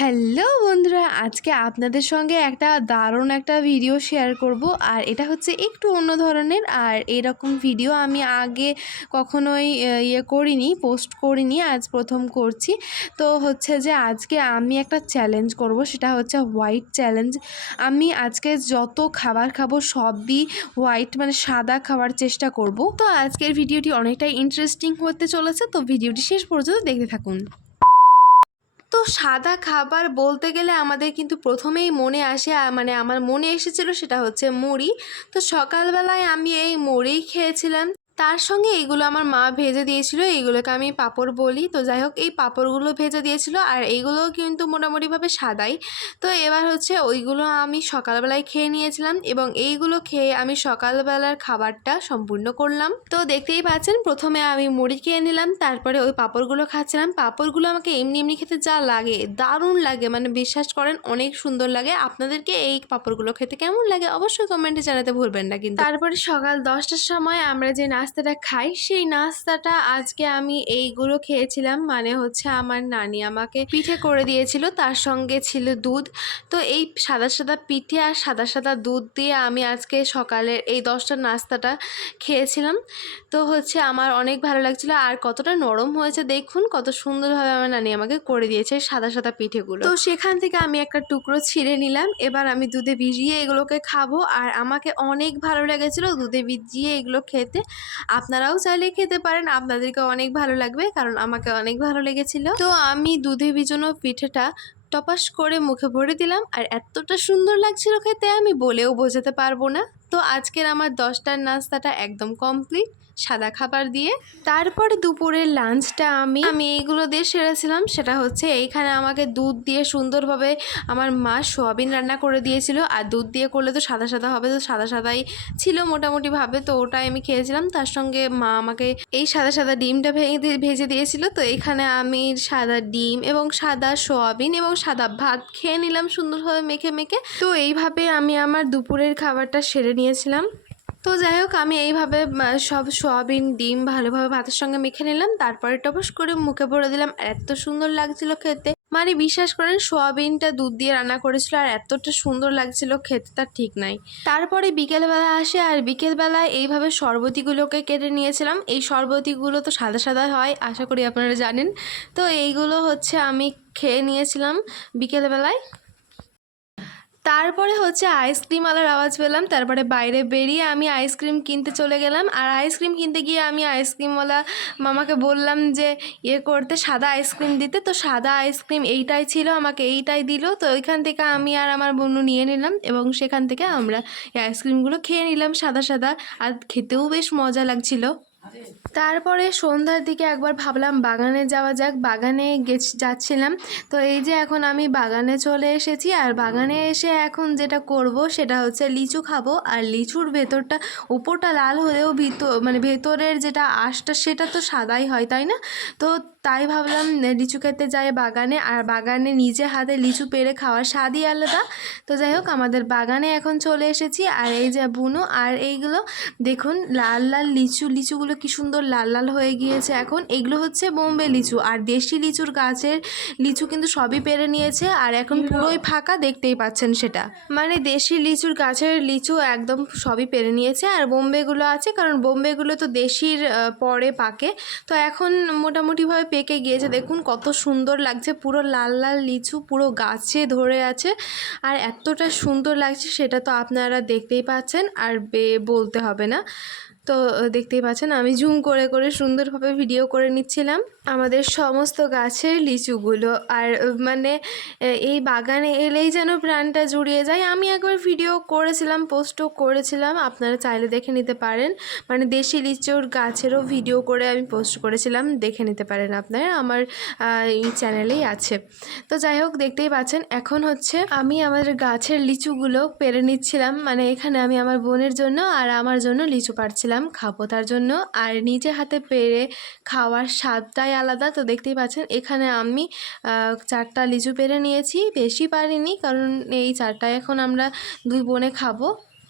Hello বন্ধুরা, আজকে আপনাদের সঙ্গে একটা দারুণ একটা ভিডিও শেয়ার করব। আর এটা হচ্ছে একটু অন্য ধরনের, আর এরকম ভিডিও আমি আগে কখনোই ইয়ে করিনি পোস্ট করিনি, আজ প্রথম করছি। তো হচ্ছে যে আজকে আমি একটা চ্যালেঞ্জ করব, সেটা হচ্ছে হোয়াইট চ্যালেঞ্জ আমি আজকে যত খাবার খাব, সবই হোয়াইট মানে সাদা খাওয়ার চেষ্টা করব। তো আজকের ভিডিওটি অনেকটাই ইন্টারেস্টিং হতে চলেছে, তো ভিডিওটি শেষ পর্যন্ত দেখতে থাকুন। তো সাদা খাবার বলতে গেলে আমাদের কিন্তু প্রথমেই মনে আসে মানে আমার মনে এসেছিল সেটা হচ্ছে মুড়ি। তো সকালবেলায় আমি এই মুড়ি খেয়েছিলাম। তার সঙ্গে এইগুলো আমার মা ভেজে দিয়েছিল এইগুলোকে আমি পাপড় বলি। তো যাই হোক, এই পাপড়গুলো ভেজে দিয়েছিল আর এইগুলো কিন্তু মোটামুটিভাবে সাদাই। তো এবার হচ্ছে ওইগুলো আমি সকালবেলায় খেয়ে নিয়েছিলাম এবং এইগুলো খেয়ে আমি সকালবেলার খাবারটা সম্পূর্ণ করলাম। তো দেখতেই পাচ্ছেন, প্রথমে আমি মুড়ি খেয়ে নিলাম, তারপরে ওই পাপড়গুলো খাচ্ছিলাম। পাপড়গুলো আমাকে এমনি এমনি খেতে যা লাগে, দারুণ লাগে মানে বিশ্বাস করেন, অনেক সুন্দর লাগে। আপনাদেরকে এই পাপড়গুলো খেতে কেমন লাগে অবশ্যই কমেন্টে জানাতে ভুলবেন না কিন্তু। তারপরে সকাল দশটার সময় আমরা যে নাস্তাটা খাই। সেই নাস্তাটা আজকে আমি এইগুলো খেয়েছিলাম। মানে হচ্ছে আমার নানি আমাকে পিঠে করে দিয়েছিল, তার সঙ্গে ছিল দুধ। তো এই সাদা সাদা পিঠে আর সাদা সাদা দুধ দিয়ে আমি আজকে সকালের এই দশটা নাস্তাটা খেয়েছিলাম। তো হচ্ছে আমার অনেক ভালো লাগছিল। আর কতটা নরম হয়েছে দেখুন, কত সুন্দরভাবে আমার নানি আমাকে করে দিয়েছে সাদা সাদা পিঠেগুলো। তো সেখান থেকে আমি একটা টুকরো ছিঁড়ে নিলাম। এবার আমি দুধে ভিজিয়ে এগুলোকে খাব। আর আমাকে অনেক ভালো লেগেছিল দুধে ভিজিয়ে এগুলো খেতে। আপনারাও চাইলে খেতে পারেন। আপনাদেরকে অনেক ভালো লাগবে, কারণ আমাকে অনেক ভালো লেগেছিল। তো আমি দুধে ভিজানো পিঠেটা টপাস করে মুখে ভরে দিলাম, আর এতটা সুন্দর লাগছিল খেতে আমি বলেও বোঝাতে পারব না। তো আজকের আমার দশটার নাস্তাটা একদম কমপ্লিট সাদা খাবার দিয়ে। তারপরে দুপুরের লাঞ্চটা আমি আমি এইগুলো দিয়ে সেরেছিলাম। সেটা হচ্ছে এইখানে আমাকে দুধ দিয়ে সুন্দরভাবে আমার মা সোয়াবিন রান্না করে দিয়েছিল। আর দুধ দিয়ে করলে তো সাদা সাদা হবে, তো সাদা সাদাই ছিল মোটামুটিভাবে, তো ওটাই আমি খেয়েছিলাম। তার সঙ্গে মা আমাকে এই সাদা সাদা ডিমটা ভেঙে ভেজে দিয়েছিল। তো এখানে আমি সাদা ডিম এবং সাদা সোয়াবিন এবং সাদা ভাত খেয়ে নিলাম সুন্দরভাবে মেখে মেখে। তো এইভাবে আমি আমার দুপুরের খাবারটা সেরে নিয়েছিলাম। তো যাই হোক, আমি এইভাবে সব সোয়াবিন, ডিম ভালোভাবে ভাতের সঙ্গে মেখে নিলাম। তারপরে টপস করে মুখে ভরে দিলাম। এত সুন্দর লাগছিল খেতে। মানে বিশ্বাস করেন, সোয়াবিনটা দুধ দিয়ে রান্না করেছিল আর এতটা সুন্দর লাগছিল খেতে, তার ঠিক নাই। তারপরে বিকেলবেলা আসে আর বিকেলবেলায় এইভাবে শরবতিগুলোকে কেটে নিয়েছিলাম। এই শরবতিগুলো তো সাদা সাদা হয়, আশা করি আপনারা জানেন। তো এইগুলো হচ্ছে আমি খেয়ে নিয়েছিলাম বিকেলবেলায়। তারপরে হচ্ছে আইসক্রিম আলার আওয়াজ পেলাম, তারপরে বাইরে বেরিয়ে আমি আইসক্রিম কিনতে চলে গেলাম। আর আইসক্রিম কিনতে গিয়ে আমি আইসক্রিমওয়ালা মামাকে বললাম যে ইয়ে করতে সাদা আইসক্রিম দিতে। তো সাদা আইসক্রিম এইটাই ছিল, আমাকে এইটাই দিল। তো ওইখান থেকে আমি আর আমার বন্ধু নিয়ে নিলাম এবং সেখান থেকে আমরা এই আইসক্রিমগুলো খেয়ে নিলাম সাদা সাদা। আর খেতেও বেশ মজা লাগছিল। তারপরে সন্ধ্যার দিকে একবার ভাবলাম বাগানে যাওয়া যাক। বাগানে গেছি, যাচ্ছিলাম। তো এই যে এখন আমি বাগানে চলে এসেছি আর বাগানে এসে এখন যেটা করব সেটা হচ্ছে লিচু খাব। আর লিচুর ভেতরটা উপরটা লাল হলেও ভিতর মানে ভেতরের যেটা আঁশটা সেটা তো সাদাই হয়, তাই না? তো তাই ভাবলাম লিচু খেতে যাই বাগানে। আর বাগানে নিজে হাতে লিচু পেড়ে খাওয়ার স্বাদই আলাদা। তো যাই হোক, আমাদের বাগানে এখন চলে এসেছি। আর এই যে বুনো, আর এইগুলো দেখুন, লাল লাল লিচু, লিচুগুলো কি সুন্দর লাল লাল হয়ে গিয়েছে। এখন এগুলো হচ্ছে বোম্বে লিচু। আর দেশি লিচুর গাছের লিচু কিন্তু সবই পেরে নিয়েছে। আর এখন পুরোই ফাঁকা, দেখতেই পাচ্ছেন সেটা। মানে দেশি লিচুর গাছের লিচু একদম সবই পেরে নিয়েছে। আর বোম্বেগুলো আছে, কারণ বোম্বেগুলো তো দেশির পরে পাকে। তো এখন মোটামুটিভাবে পেকে গিয়েছে। দেখুন কত সুন্দর লাগছে। পুরো লাল লাল লিচু, পুরো গাছে ধরে আছে। আর এতটা সুন্দর লাগছে, সেটা তো আপনারা দেখতেই পাচ্ছেন। আর বলতে হবে না। তো দেখতেই পাচ্ছেন আমি জুম করে করে সুন্দরভাবে ভিডিও করে নিচ্ছিলাম। আমাদের সমস্ত গাছের লিচুগুলো আর মানে এই বাগানে এলেই যেন প্রাণটা জুড়িয়ে যায়। আমি একবার ভিডিও করেছিলাম পোস্টও করেছিলাম, আপনারা চাইলে দেখে নিতে পারেন। মানে দেশি লিচুর গাছেরও ভিডিও করে আমি পোস্ট করেছিলাম, দেখে নিতে পারেন আপনারা, আমার এই চ্যানেলেই আছে। তো যাই হোক, দেখতেই পাচ্ছেন, এখন হচ্ছে আমি আমাদের গাছের লিচুগুলো পেরে নিচ্ছিলাম। মানে এখানে আমি আমার বোনের জন্য আর আমার জন্য লিচু পাড়ছিলাম। খাব তার জন্য। আর নিজে হাতে পেরে খাওয়ার স্বাদটাই আলাদা। তো দেখতেই পাচ্ছেন, এখানে আমি চারটা লিচু পেরে নিয়েছি। বেশি পারিনি, কারণ এই চারটা এখন আমরা দুই বোনে খাব।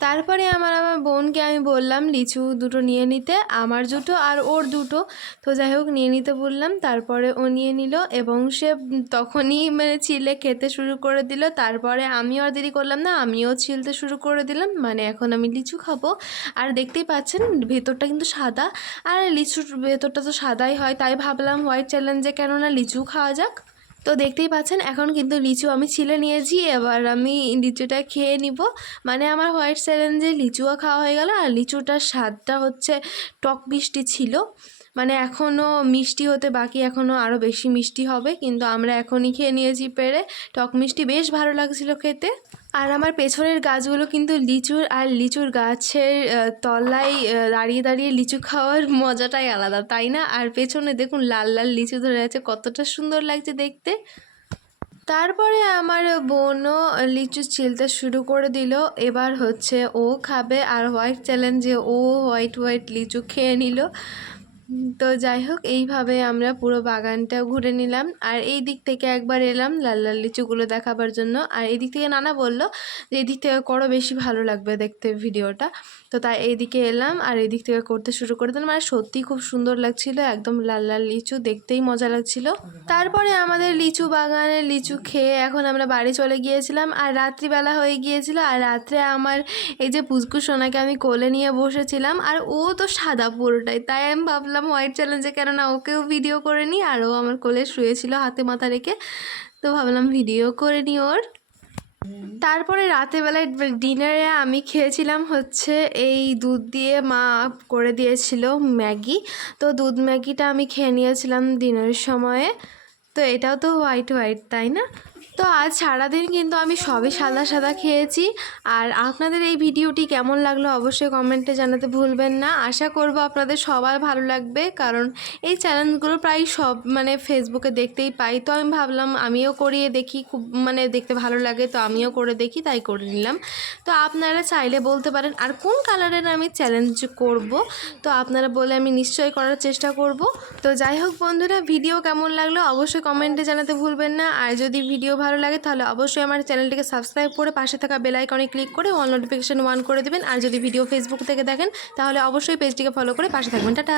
তারপরে আমার আমার বোনকে আমি বললাম, লিচু দুটো নিয়ে নিতে, আমার দুটো আর ওর দুটো। তো যাই হোক, নিয়ে নিতে বললাম, তারপরে ও নিয়ে নিল এবং সে তখনই মানে ছিলে খেতে শুরু করে দিল। তারপরে আমিও আর দেরি করলাম না, আমিও ছিলতে শুরু করে দিলাম মানে এখন আমি লিচু খাব। আর দেখতেই পাচ্ছেন, ভেতরটা কিন্তু সাদা। আর লিচুর ভেতরটা তো সাদাই হয়, তাই ভাবলাম হোয়াইট চ্যালেঞ্জে কেননা লিচু খাওয়া যাক। তো দেখতেই পাচ্ছেন, এখন কিন্তু লিচু আমি ছিলে নিয়েছি, এবার আমি লিচুটা খেয়ে নিব। মানে আমার হোয়াইট চ্যালেঞ্জে লিচুও খাওয়া হয়ে গেল, আর লিচুটার স্বাদটা হচ্ছে টক মিষ্টি ছিল। মানে এখনও মিষ্টি হতে বাকি এখনও আরও বেশি মিষ্টি হবে, কিন্তু আমরা এখনই খেয়ে নিয়েছি পেরে। টক মিষ্টি বেশ ভালো লাগছিল খেতে। আর আমার পেছনের গাছগুলো কিন্তু লিচুর, আর লিচুর গাছের তলায় দাঁড়িয়ে দাঁড়িয়ে লিচু খাওয়ার মজাটাই আলাদা, তাই না? আর পেছনে দেখুন লাল লাল লিচু ধরে আছে, কতটা সুন্দর লাগছে দেখতে। তারপরে আমার বোনও লিচু চিলতে শুরু করে দিল। এবার হচ্ছে ও খাবে, আর হোয়াইট চ্যালেঞ্জে ও হোয়াইট হোয়াইট লিচু খেয়ে নিল। তো যাই হোক এইভাবে আমরা পুরো বাগানটা ঘুরে নিলাম। আর এই দিক থেকে একবার এলাম লাল লাল লিচুগুলো দেখাবার জন্য। আর এই দিক থেকে নানা বলল যে, এই দিক থেকে করো, বেশি ভালো লাগবে দেখতে ভিডিওটা। তো তাই এইদিকে এলাম আর এই দিক থেকে করতে শুরু করে দিলাম। আর সত্যিই খুব সুন্দর লাগছিল, একদম লাল লাল লিচু, দেখতেই মজা লাগছিল। তারপরে আমাদের লিচু বাগানে লিচু খেয়ে এখন আমরা বাড়ি চলে গিয়েছিলাম। আর রাত্রিবেলা হয়ে গিয়েছিল। আর রাত্রে আমার এই যে পুচকু সোনাকে আমি কোলে নিয়ে বসেছিলাম। আর ও তো সাদা পুরোটাই। তাই আমি ভাবলাম হোয়াইট চ্যালেঞ্জে কেননা ওকেও ভিডিও করে নিই আর ও আমার কোলে শুয়েছিল হাতে মাথা রেখে। তো ভাবলাম ভিডিও করে নিই ওর। তারপরে রাতেবেলায় ডিনারে আমি খেয়েছিলাম হচ্ছে এই দুধ দিয়ে মা করে দিয়েছিল ম্যাগি। তো দুধ ম্যাগিটা আমি খেয়ে নিয়েছিলাম ডিনারের সময়ে। তো এটাও তো হোয়াইট হোয়াইট তাই না? তো আজ সারাদিন কিন্তু আমি সবই সাদা সাদা খেয়েছি। আর আপনাদের এই ভিডিওটি কেমন লাগল অবশ্যই কমেন্টে জানাতে ভুলবেন না। আশা করব আপনাদের সবার ভালো লাগবে, কারণ এই চ্যানেলগুলো প্রায় সব মানে ফেসবুকে দেখতেই পাই। তো আমি ভাবলাম আমিও করিয়ে দেখি, খুব মানে দেখতে ভালো লাগে, তো আমিও করে দেখি, তাই করে নিলাম। তো আপনারা চাইলে বলতে পারেন, আর কোন কালারের আমি চ্যালেঞ্জ করব? তো আপনারা বলে আমি নিশ্চয়ই করার চেষ্টা করব। তো যাই হোক বন্ধুরা, ভিডিও কেমন লাগল অবশ্যই কমেন্টে জানাতে ভুলবেন না। আর যদি ভিডিও ভালো লাগে তাহলে অবশ্যই আমার চ্যানেলটিকে সাবস্ক্রাইব করে পাশে থাকা বেল আইকনে ক্লিক করে অল নোটিফিকেশান ওয়ান করে দেবেন। আর যদি ভিডিও ফেসবুক থেকে দেখেন, তাহলে অবশ্যই পেজটিকে ফলো করে পাশে থাকবেন। টাটা!